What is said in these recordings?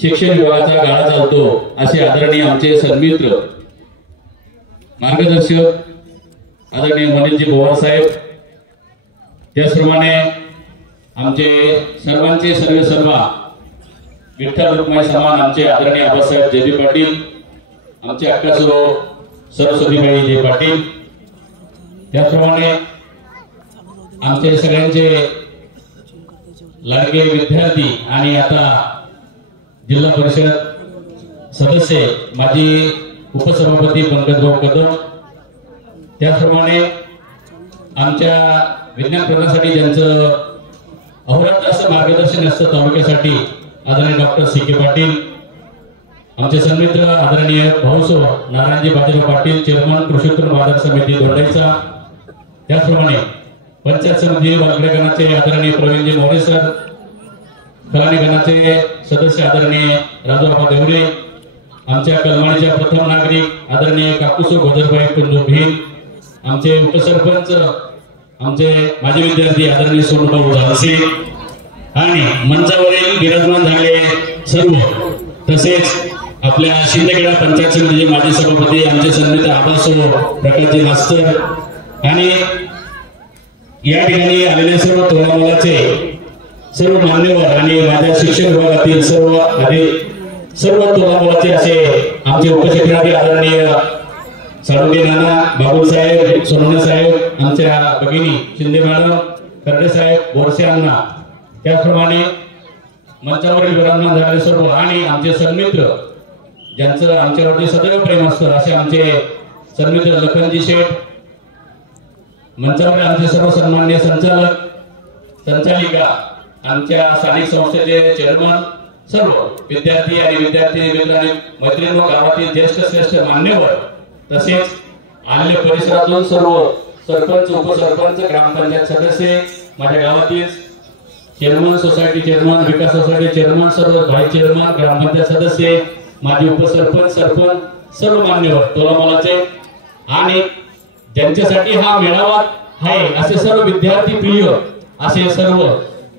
शिक्षण विभागाचा गाळा चालतो असे आदरणीय आमचे सन्मित्र मार्गदर्शक आदरणीय मनीषजी पवार साहेब, त्याचप्रमाणे आमचे सर्वांचे सर्वा विठ्ठल रुक्माई समान आमचे आदरणीय आबासाहेब जयबी पाटील, आमचे अक्कासो सरस्वतीबाई जय पाटील, त्याचप्रमाणे आमचे सगळ्यांचे लाडके विद्यार्थी आणि आता जिल्हा परिषद सदस्य माजी उपसभापती पंकजभाऊ कदम, त्याचप्रमाणे आमच्या विज्ञान प्रदानासाठी ज्यांचं अहोरात्र असं मार्गदर्शन असतं तालुक्यासाठी आदरणीय डॉक्टर सी.के. पाटील, आमचे सन्मित्र आदरणीय भाऊसो नारायणजी बाजीराव पाटील, चेअरमन कृषी उत्पन्न बाजार समिती दोंडाईचा, त्याचप्रमाणे पंचायत समिती वालकडे गणाचे आदरणीय प्रवीणजी मोरे सर, कलानी गणाचे सदस्य आदरणीय राजूबाबा देवरे, आमच्या कलमाणीच्या प्रथम नागरिक आदरणीय काकूसो गोदरबाई कुंजू भील, आमचे उपसरपंच आमचे माजी विद्यार्थी आदरणीय सोनूभाऊ धानसे आणि मंचावरील विराजमान झाले सर्व, तसेच आपल्या शिंदेखेडा पंचायत समितीचे माजी सभापती आमचे सन्मित्र आबासो प्रकाशजी मास्तर आणि या ठिकाणी आलेले सर्व तोलामोलाचे सर्व मान्यवर आणि माझ्या शिक्षण विभागातील सर्व तोलामोलाचे असे आमचे उपशिक्षणाधिकारी आदरणीय साळुंके नाना, बाबुल साहेब, सोनवणे साहेब, आमच्या भगिनी शिंदे मॅडम, करडे साहेब, बोरसे अण्णा, त्याचप्रमाणे मंचावरील विराजमान झालेले सर्व आणि आमचे सन्मित्र ज्यांचं आमच्यावरती सदैव प्रेम असतं असे आमचे सन्मित्र लखनजी शेठ, मंचावर आमचे सर्व सन्माननीय संचालक संचालिका, आमच्या स्थानिक संस्थेचे चेअरमन, सर्व विद्यार्थी आणि विद्यार्थी मैत्रिणी, गावातील ज्येष्ठ श्रेष्ठ मान्यवर, तसेच आलेल्या परिसरातून सर्व सरपंच, उपसरपंच, ग्रामपंचायत सदस्य, माझ्या गावातील चेअरमन, सोसायटी चेअरमन, विकास सोसायटी चेअरमन, सर्व व्हाईस चेअरमन, ग्रामपंचायत सदस्य, माजी उपसरपंच, सरपंच, सर्व मान्यवर तोलामोलाचे आणि ज्यांच्यासाठी हा मेळावा आहे असे सर्व विद्यार्थी प्रिय, असे सर्व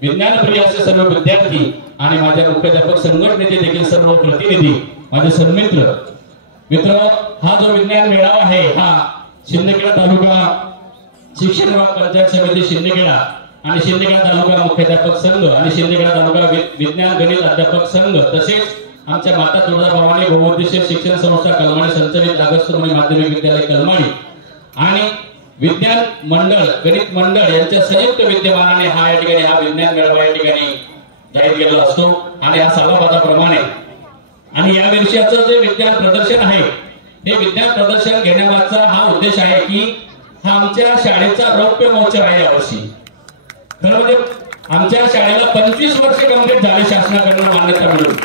विज्ञान प्रिय असे सर्व विद्यार्थी आणि माझ्या मुख्याध्यापक संघटनेचे देखील सर्व प्रतिनिधी, माझे सन्मित्र मित्र, हा जो विज्ञान मेळावा आहे हा शिंदेखेडा तालुका शिक्षण विभाग पंचायत समिती शिंदेखेडा आणि शिंदेखेडा तालुका मुख्याध्यापक संघ आणि शिंदेखेडा तालुका विज्ञान गणित अध्यापक संघ, तसेच आमच्या माता तुळजाभवानी बहुउद्देशीय शिक्षण संस्था कलमाणी संचलित अगस्त्रोमणी माध्यमिक विद्यालय कलमाणी आणि विज्ञान मंडळ गणित मंडळ यांच्या संयुक्त विद्यमानाने हा या ठिकाणी हा विज्ञान मेळावा या ठिकाणी जाहीर केला असतो आणि हा सभापदाप्रमाणे आणि या वर्षाचं जे विज्ञान प्रदर्शन आहे हे विज्ञान प्रदर्शन घेण्यामागचा हा उद्देश आहे की हा आमच्या शाळेचा रौप्य महोत्सव आहे यावर्षी. खरं म्हणजे आमच्या शाळेला 25 वर्ष कंप्लीट झाले शासनाकडून मान्यता मिळून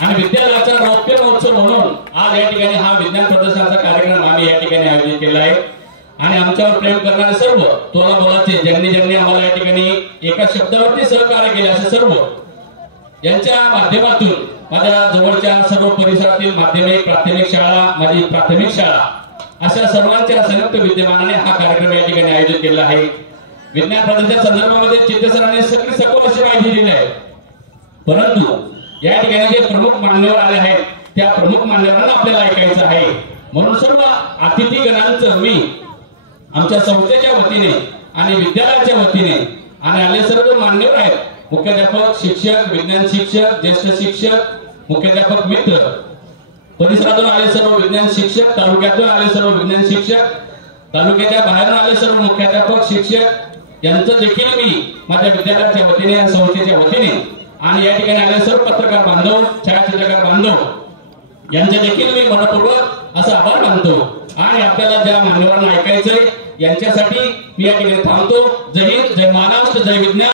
आणि विद्यालयाचा रौप्य महोत्सव म्हणून आज या ठिकाणी हा विज्ञान प्रदर्शनाचा कार्यक्रम आम्ही या ठिकाणी आयोजित केला आहे आणि आमच्यावर प्रेम करणारे सर्व तोलामोलाचे ज्यांनी आम्हाला या ठिकाणी एका शब्दावरती सहकार्य केले असे सर्व यांच्या माध्यमातून माझ्या जवळच्या सर्व परिसरातील माध्यमिक प्राथमिक शाळा, माझी प्राथमिक शाळा अशा सर्वांच्या संयुक्त विद्यमानाने हा कार्यक्रम या ठिकाणी आयोजित केला आहे. विज्ञान प्रदर्शन संदर्भामध्ये चित्तेसरांनी सगळी सखोल अशी माहिती दिली आहे, परंतु या ठिकाणी जे प्रमुख मान्यवर आले आहेत त्या प्रमुख मान्यवरांना आपल्याला ऐकायचं आहे. म्हणून सर्व अतिथीगणांचं मी आमच्या संस्थेच्या वतीने आणि विद्यालयाच्या वतीने आणि आले सर्व मान्यवर आहेत, मुख्याध्यापक, शिक्षक, विज्ञान शिक्षक, ज्येष्ठ शिक्षक, मुख्याध्यापक मित्र, परिसरातून आले सर्व विज्ञान शिक्षक, तालुक्यातून आले सर्व विज्ञान शिक्षक, तालुक्याच्या बाहेरून आले सर्व मुख्याध्यापक शिक्षक यांचं देखील मी माझ्या विद्यालयाच्या वतीने आणि संस्थेच्या वतीने आणि या ठिकाणी आले सर्व पत्रकार बांधव, छायाचित्रकार बांधव यांचे देखील मी मनपूर्वक असा आभार मानतो आणि आपल्याला ज्या मान्यवरांना ऐकायचंय यांच्यासाठी मी या ठिकाणी थांबतो. जय हिंद, जय महाराष्ट्र, जय विज्ञान.